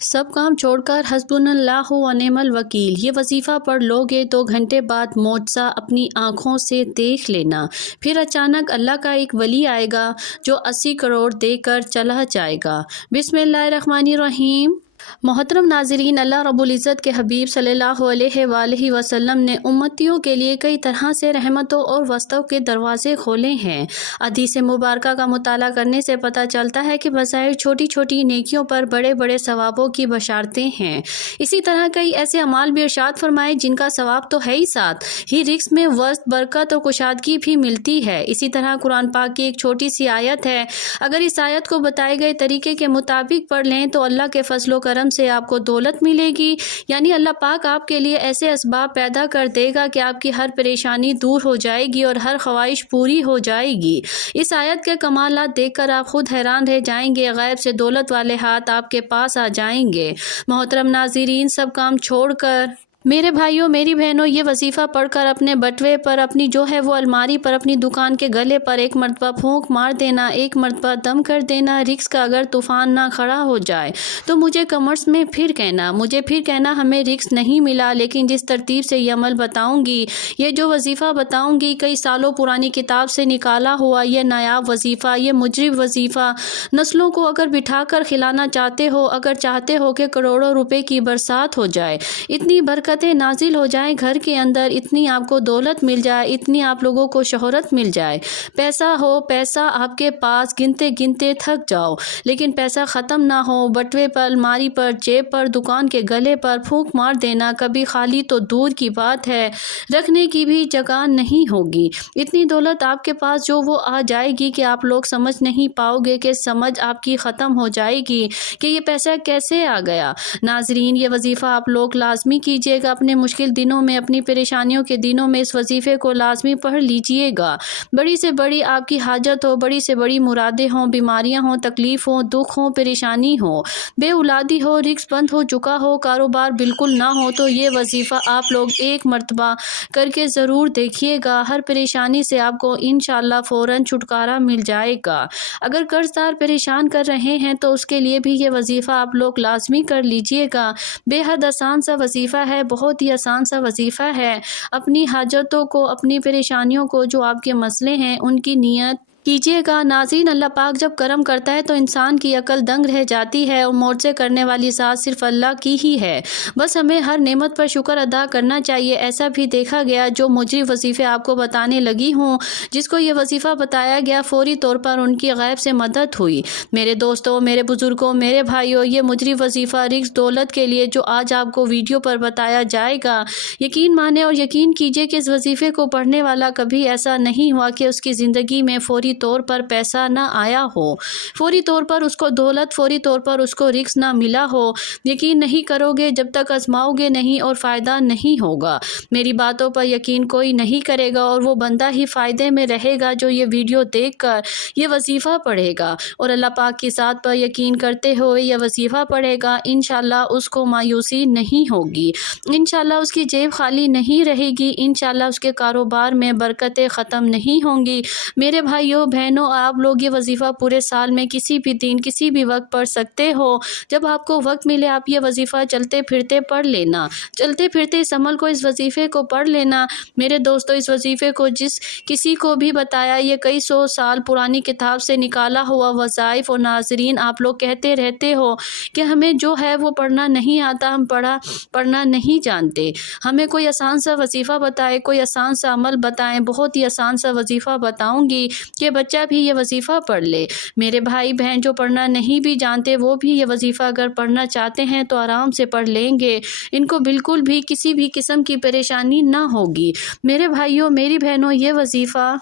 سب کام چھوڑ کر حسبنا و نعم الوکیل یہ وظیفہ پڑھ لو گے تو گھنٹے بعد معجزہ اپنی آنکھوں سے دیکھ لینا۔ پھر اچانک اللہ کا ایک ولی آئے گا جو 80 کروڑ دے کر چلا جائے گا۔ بسم اللہ الرحمن الرحیم۔ محترم ناظرین، اللہ رب العزت کے حبیب صلی اللہ علیہ وآلہ وسلم نے امتیوں کے لیے کئی طرح سے رحمتوں اور وسطوں کے دروازے کھولے ہیں۔ حدیث مبارکہ کا مطالعہ کرنے سے پتہ چلتا ہے کہ بظاہر چھوٹی چھوٹی نیکیوں پر بڑے بڑے ثوابوں کی بشارتیں ہیں۔ اسی طرح کئی ایسے اعمال بھی ارشاد فرمائے جن کا ثواب تو ہے ہی، ساتھ ہی رزق میں وسط، برکت اور کشادگی بھی ملتی ہے۔ اسی طرح قرآن پاک کی ایک چھوٹی سی آیت ہے، اگر اس آیت کو بتائے گئے طریقے کے مطابق پڑھ لیں تو اللہ کے فضل و کرم سے آپ کو دولت ملے گی، یعنی اللہ پاک آپ کے لیے ایسے اسباب پیدا کر دے گا کہ آپ کی ہر پریشانی دور ہو جائے گی اور ہر خواہش پوری ہو جائے گی۔ اس آیت کے کمالات دیکھ کر آپ خود حیران رہ جائیں گے، غیب سے دولت والے ہاتھ آپ کے پاس آ جائیں گے۔ محترم ناظرین، سب کام چھوڑ کر میرے بھائیوں میری بہنوں یہ وظیفہ پڑھ کر اپنے بٹوے پر، اپنی جو ہے وہ الماری پر، اپنی دکان کے گلے پر ایک مرتبہ پھونک مار دینا، ایک مرتبہ دم کر دینا۔ رزق کا اگر طوفان نہ کھڑا ہو جائے تو مجھے کمرس میں پھر کہنا ہمیں رزق نہیں ملا، لیکن جس ترتیب سے یہ عمل بتاؤں گی، یہ جو وظیفہ بتاؤں گی، کئی سالوں پرانی کتاب سے نکالا ہوا یہ نایاب وظیفہ، یہ مجرب وظیفہ، نسلوں کو اگر بٹھا کر کھلانا چاہتے ہو، اگر چاہتے ہو کہ کروڑوں روپے کی برسات ہو جائے، اتنی برکتیں نازل ہو جائیں گھر کے اندر، اتنی آپ کو دولت مل جائے، اتنی آپ لوگوں کو شہرت مل جائے، پیسہ ہو، پیسہ آپ کے پاس گنتے گنتے تھک جاؤ لیکن پیسہ ختم نہ ہو، بٹوے پر، الماری پر، جیب پر، دکان کے گلے پر پھونک مار دینا، کبھی خالی تو دور کی بات ہے رکھنے کی بھی جگہ نہیں ہوگی۔ اتنی دولت آپ کے پاس جو وہ آ جائے گی کہ آپ لوگ سمجھ نہیں پاؤ گے، کہ سمجھ آپ کی ختم ہو جائے گی کہ یہ پیسہ کیسے آ گیا۔ ناظرین، یہ وظیفہ آپ لوگ لازمی کیجیے گا، اپنے مشکل دنوں میں، اپنی پریشانیوں کے دنوں میں اس وظیفے کو لازمی پڑھ لیجیے گا۔ بڑی سے بڑی آپ کی حاجت ہو، بڑی سے بڑی مرادیں ہوں، بیماریاں ہوں، تکلیف ہوں، دکھ ہوں، پریشانی ہو، بے اولادی ہو، رزق بند ہو چکا ہو، کاروبار بالکل نہ ہو، تو یہ وظیفہ آپ لوگ ایک مرتبہ کر کے ضرور دیکھیے گا۔ ہر پریشانی سے آپ کو انشاءاللہ فوراً چھٹکارا مل جائے گا۔ اگر قرض دار پریشان کر رہے ہیں تو اس کے لیے بھی یہ وظیفہ آپ لوگ لازمی کر لیجیے گا۔ بے حد آسان سا وظیفہ ہے، بہت ہی آسان سا وظیفہ ہے۔ اپنی حاجتوں کو، اپنی پریشانیوں کو، جو آپ کے مسئلے ہیں ان کی نیت کیجیے گا۔ ناظرین، اللہ پاک جب کرم کرتا ہے تو انسان کی عقل دنگ رہ جاتی ہے، اور معجزے کرنے والی ذات صرف اللہ کی ہی ہے۔ بس ہمیں ہر نعمت پر شکر ادا کرنا چاہیے۔ ایسا بھی دیکھا گیا جو مجرب وظیفے آپ کو بتانے لگی ہوں، جس کو یہ وظیفہ بتایا گیا، فوری طور پر ان کی غیب سے مدد ہوئی۔ میرے دوستوں، میرے بزرگوں، میرے بھائیوں، یہ مجرب وظیفہ رزق دولت کے لیے جو آج آپ کو ویڈیو پر بتایا جائے گا، یقین مانے اور یقین کیجیے کہ اس وظیفے کو پڑھنے والا کبھی ایسا نہیں ہوا کہ اس کی زندگی میں فوری طور پر پیسہ نہ آیا ہو، فوری طور پر اس کو دولت، فوری طور پر اس کو رزق نہ ملا ہو۔ یقین نہیں کرو گے جب تک آزماؤ گے نہیں، اور فائدہ نہیں ہوگا۔ میری باتوں پر یقین کوئی نہیں کرے گا، اور وہ بندہ ہی فائدے میں رہے گا جو یہ ویڈیو دیکھ کر یہ وظیفہ پڑھے گا، اور اللہ پاک کی ذات پر یقین کرتے ہوئے یہ وظیفہ پڑھے گا۔ انشاءاللہ اس کو مایوسی نہیں ہوگی، انشاءاللہ اس کی جیب خالی نہیں رہے گی، انشاءاللہ اس کے کاروبار میں برکتیں ختم نہیں ہوں گی۔ میرے بھائیوں بہنوں، آپ لوگ یہ وظیفہ پورے سال میں کسی بھی دن، کسی بھی وقت پڑھ سکتے ہو۔ جب آپ کو وقت ملے آپ یہ وظیفہ چلتے پھرتے پڑھ لینا، چلتے پھرتے اس عمل کو، اس وظیفے کو پڑھ لینا۔ میرے دوستو، اس وظیفے کو جس کسی کو بھی بتایا، یہ کئی سو سال پرانی کتاب سے نکالا ہوا وظائف، اور ناظرین آپ لوگ کہتے رہتے ہو کہ ہمیں جو ہے وہ پڑھنا نہیں آتا، ہم پڑھنا نہیں جانتے، ہمیں کوئی آسان سا وظیفہ بتائے، کوئی آسان سا عمل بتائیں۔ بہت ہی آسان سا وظیفہ بتاؤں گی کہ بچہ بھی یہ وظیفہ پڑھ لے۔ میرے بھائی بہن جو پڑھنا نہیں بھی جانتے وہ بھی یہ وظیفہ اگر پڑھنا چاہتے ہیں تو آرام سے پڑھ لیں گے، ان کو بالکل بھی کسی بھی قسم کی پریشانی نہ ہوگی۔ میرے بھائیوں میری بہنوں، یہ وظیفہ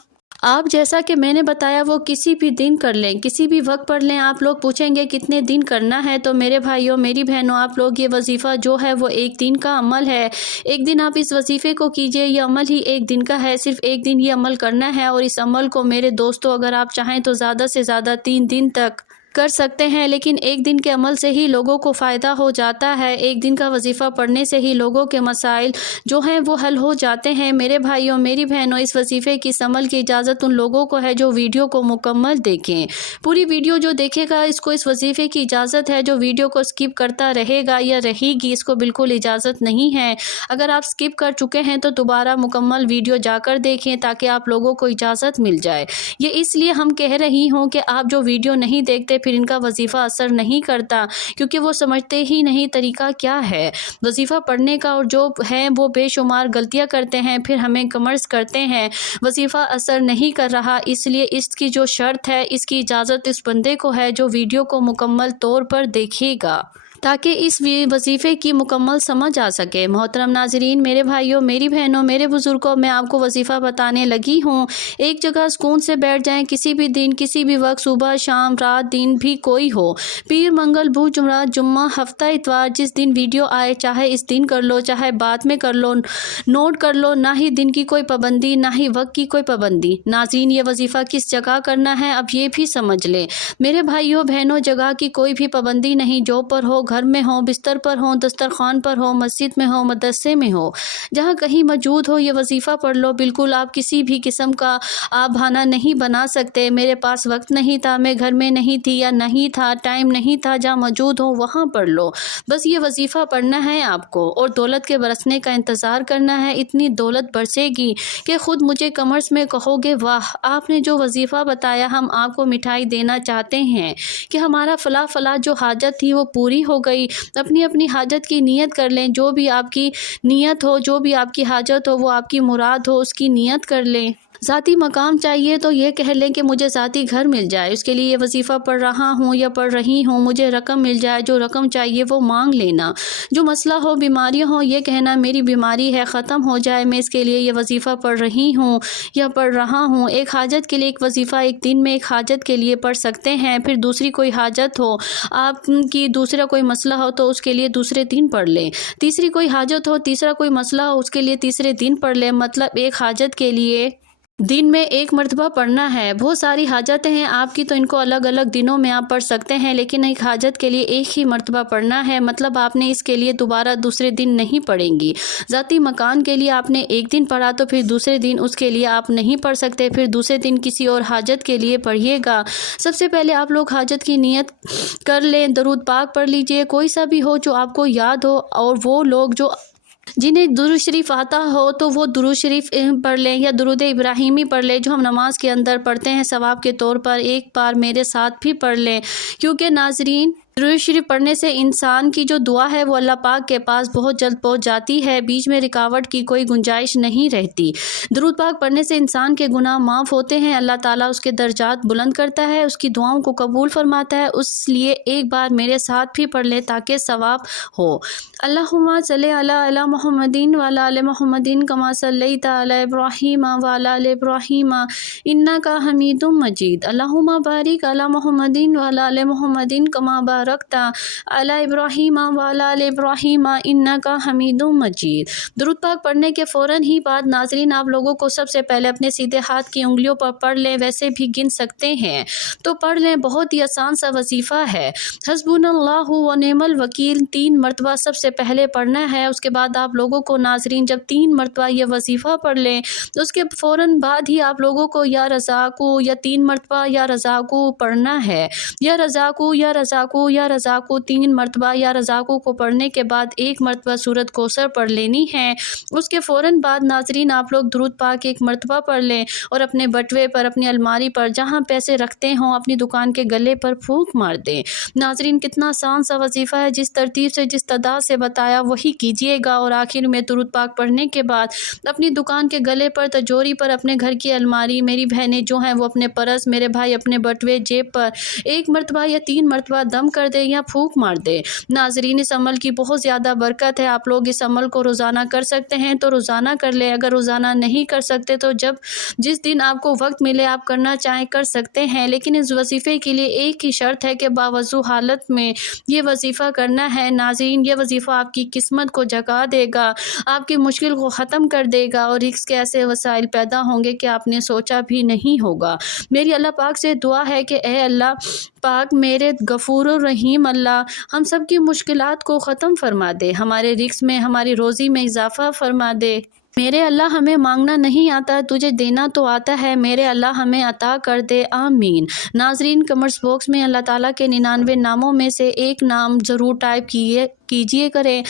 آپ جیسا کہ میں نے بتایا وہ کسی بھی دن کر لیں، کسی بھی وقت پڑھ لیں۔ آپ لوگ پوچھیں گے کتنے دن کرنا ہے، تو میرے بھائیوں میری بہنوں، آپ لوگ یہ وظیفہ جو ہے وہ ایک دن کا عمل ہے۔ ایک دن آپ اس وظیفے کو کیجئے، یہ عمل ہی ایک دن کا ہے، صرف ایک دن یہ عمل کرنا ہے، اور اس عمل کو میرے دوستوں اگر آپ چاہیں تو زیادہ سے زیادہ 3 دن تک کر سکتے ہیں، لیکن ایک دن کے عمل سے ہی لوگوں کو فائدہ ہو جاتا ہے، ایک دن کا وظیفہ پڑھنے سے ہی لوگوں کے مسائل جو ہیں وہ حل ہو جاتے ہیں۔ میرے بھائیوں، میری بہنوں، اس وظیفے کی عمل کی اجازت ان لوگوں کو ہے جو ویڈیو کو مکمل دیکھیں۔ پوری ویڈیو جو دیکھے گا اس کو اس وظیفے کی اجازت ہے، جو ویڈیو کو سکپ کرتا رہے گا یا رہے گی اس کو بالکل اجازت نہیں ہے۔ اگر آپ سکپ کر چکے ہیں تو دوبارہ مکمل ویڈیو جا کر دیکھیں تاکہ آپ لوگوں کو اجازت مل جائے۔ یہ اس لیے ہم کہہ رہی ہوں کہ آپ جو ویڈیو نہیں دیکھتے پھر ان کا وظیفہ اثر نہیں کرتا، کیونکہ وہ سمجھتے ہی نہیں طریقہ کیا ہے وظیفہ پڑھنے کا، اور جو ہیں وہ بے شمار غلطیاں کرتے ہیں، پھر ہمیں کمرس کرتے ہیں وظیفہ اثر نہیں کر رہا۔ اس لیے اس کی جو شرط ہے، اس کی اجازت اس بندے کو ہے جو ویڈیو کو مکمل طور پر دیکھے گا، تاکہ اس وظیفے کی مکمل سمجھ آ سکے۔ محترم ناظرین، میرے بھائیوں، میری بہنوں، میرے بزرگوں، میں آپ کو وظیفہ بتانے لگی ہوں۔ ایک جگہ سکون سے بیٹھ جائیں، کسی بھی دن، کسی بھی وقت، صبح، شام، رات، دن بھی کوئی ہو، پیر، منگل، بدھ، جمعرات، جمعہ، ہفتہ، اتوار، جس دن ویڈیو آئے، چاہے اس دن کر لو چاہے بعد میں کر لو، نوٹ کر لو، نہ ہی دن کی کوئی پابندی نہ ہی وقت کی کوئی پابندی۔ ناظرین، یہ وظیفہ کس جگہ کرنا ہے اب یہ بھی سمجھ لیں۔ میرے بھائیوں بہنوں، جگہ کی کوئی بھی پابندی نہیں، جاب پر ہو، گھر میں ہو، بستر پر ہو، دسترخوان پر ہو، مسجد میں ہو، مدرسے میں ہو، جہاں کہیں موجود ہو یہ وظیفہ پڑھ لو۔ بالکل آپ کسی بھی قسم کا آپ بہانہ نہیں بنا سکتے، میرے پاس وقت نہیں تھا، میں گھر میں نہیں تھی یا نہیں تھا، ٹائم نہیں تھا، جہاں موجود ہو وہاں پڑھ لو۔ بس یہ وظیفہ پڑھنا ہے آپ کو، اور دولت کے برسنے کا انتظار کرنا ہے۔ اتنی دولت برسے گی کہ خود مجھے کمرس میں کہو گے واہ، آپ نے جو وظیفہ بتایا ہم آپ کو مٹھائی دینا چاہتے ہیں کہ ہمارا فلاں فلاں جو حاجت تھی وہ پوری ہو گئی۔ اپنی اپنی حاجت کی نیت کر لیں، جو بھی آپ کی نیت ہو، جو بھی آپ کی حاجت ہو، وہ آپ کی مراد ہو، اس کی نیت کر لیں۔ ذاتی مقام چاہیے تو یہ کہہ لیں کہ مجھے ذاتی گھر مل جائے، اس کے لیے یہ وظیفہ پڑھ رہا ہوں یا پڑھ رہی ہوں، مجھے رقم مل جائے، جو رقم چاہیے وہ مانگ لینا۔ جو مسئلہ ہو، بیماریاں ہوں، یہ کہنا میری بیماری ہے ختم ہو جائے، میں اس کے لیے یہ وظیفہ پڑھ رہی ہوں یا پڑھ رہا ہوں۔ ایک حاجت کے لیے ایک وظیفہ ایک دن میں ایک حاجت کے لیے پڑھ سکتے ہیں، پھر دوسری کوئی حاجت ہو آپ کی، دوسرا کوئی مسئلہ ہو تو اس کے لیے دوسرے دن پڑھ لیں، تیسری کوئی حاجت ہو، تیسرا کوئی مسئلہ ہو اس کے لیے تیسرے دن پڑھ لیں۔ مطلب ایک حاجت کے لیے دن میں ایک مرتبہ پڑھنا ہے۔ بہت ساری حاجتیں ہیں آپ کی تو ان کو الگ الگ دنوں میں آپ پڑھ سکتے ہیں، لیکن ایک حاجت کے لیے ایک ہی مرتبہ پڑھنا ہے، مطلب آپ نے اس کے لیے دوبارہ دوسرے دن نہیں پڑھیں گی۔ ذاتی مکان کے لیے آپ نے ایک دن پڑھا تو پھر دوسرے دن اس کے لیے آپ نہیں پڑھ سکتے، پھر دوسرے دن کسی اور حاجت کے لیے پڑھیے گا۔ سب سے پہلے آپ لوگ حاجت کی نیت کر لیں، درود پاک پڑھ لیجئے، کوئی سا بھی ہو جو آپ کو یاد ہو، اور وہ لوگ جو جنہیں درود شریف آتا ہو تو وہ درود شریف پڑھ لیں یا درود ابراہیمی پڑھ لیں، جو ہم نماز کے اندر پڑھتے ہیں ثواب کے طور پر، ایک بار میرے ساتھ بھی پڑھ لیں، کیونکہ ناظرین درود شریف پڑھنے سے انسان کی جو دعا ہے وہ اللہ پاک کے پاس بہت جلد پہنچ جاتی ہے، بیچ میں رکاوٹ کی کوئی گنجائش نہیں رہتی۔ درود پاک پڑھنے سے انسان کے گناہ معاف ہوتے ہیں، اللہ تعالیٰ اس کے درجات بلند کرتا ہے، اس کی دعاؤں کو قبول فرماتا ہے، اس لیے ایک بار میرے ساتھ بھی پڑھ لیں تاکہ ثواب ہو۔ اللہم صلی علی محمد وعلی آل محمد کما صلیت علی ابراہیم وعلی آل ابراہیم انک حمید مجید۔ اللہم بارک علی محمد وعلی آل محمد کما بارکت علی ابراہیم وعلی آل ابراہیم انک حمید مجید۔ درود پاک پڑھنے کے فوراً ہی بعد ناظرین آپ لوگوں کو سب سے پہلے اپنے سیدھے ہاتھ کی انگلیوں پر پڑھ لیں، ویسے بھی گن سکتے ہیں تو پڑھ لیں، بہت ہی آسان سا وظیفہ ہے۔ حسبنا اللہ و نعم الوکیل 3 مرتبہ سب سے پہلے پڑھنا ہے، اس کے بعد آپ لوگوں کو ناظرین جب 3 مرتبہ یہ وظیفہ پڑھ لیں اس کے فوراً بعد ہی آپ لوگوں کو یا رزاقو یا 3 مرتبہ یا رزاقو پڑھنا ہے، یا رزاقو یا رزاقو یا رزاقو 3 مرتبہ، یا رزاقو کو پڑھنے کے بعد 1 مرتبہ سورۃ کوثر پڑھ لینی ہے۔ اس کے فوراً بعد ناظرین آپ لوگ درود پاک 1 مرتبہ پڑھ لیں اور اپنے بٹوے پر، اپنی الماری پر، جہاں پیسے رکھتے ہوں اپنی دکان کے گلے پر پھونک مار دیں۔ ناظرین کتنا آسان سا وظیفہ ہے، جس ترتیب سے جس تعداد سے بتایا وہی کیجیے گا، اور آخر میں درود پاک پڑھنے کے بعد اپنی دکان کے گلے پر، تجوری پر، اپنے گھر کی الماری، میری بہنیں جو ہیں وہ اپنے پرس، میرے بھائی اپنے بٹوے، جیب پر 1 مرتبہ یا 3 مرتبہ دم کر دے یا پھونک مار دے۔ ناظرین اس عمل کی بہت زیادہ برکت ہے، آپ لوگ اس عمل کو روزانہ کر سکتے ہیں تو روزانہ کر لیں، اگر روزانہ نہیں کر سکتے تو جس دن آپ کو وقت ملے آپ کرنا چاہیں کر سکتے ہیں، لیکن اس وظیفے کے لیے ایک ہی شرط ہے کہ باوضو حالت میں یہ وظیفہ کرنا ہے۔ ناظرین یہ وظیفہ آپ کی قسمت کو جگا دے گا، آپ کی مشکل کو ختم کر دے گا، اور رزق کے ایسے وسائل پیدا ہوں گے کہ آپ نے سوچا بھی نہیں ہوگا۔ میری اللہ پاک سے دعا ہے کہ اے اللہ پاک میرے غفور الرحیم اللہ ہم سب کی مشکلات کو ختم فرما دے، ہمارے رزق میں، ہماری روزی میں اضافہ فرما دے۔ میرے اللہ ہمیں مانگنا نہیں آتا، تجھے دینا تو آتا ہے، میرے اللہ ہمیں عطا کر دے، آمین۔ ناظرین، کمنٹس باکس میں اللہ تعالیٰ کے 99 ناموں میں سے ایک نام ضرور ٹائپ کیجئے کریں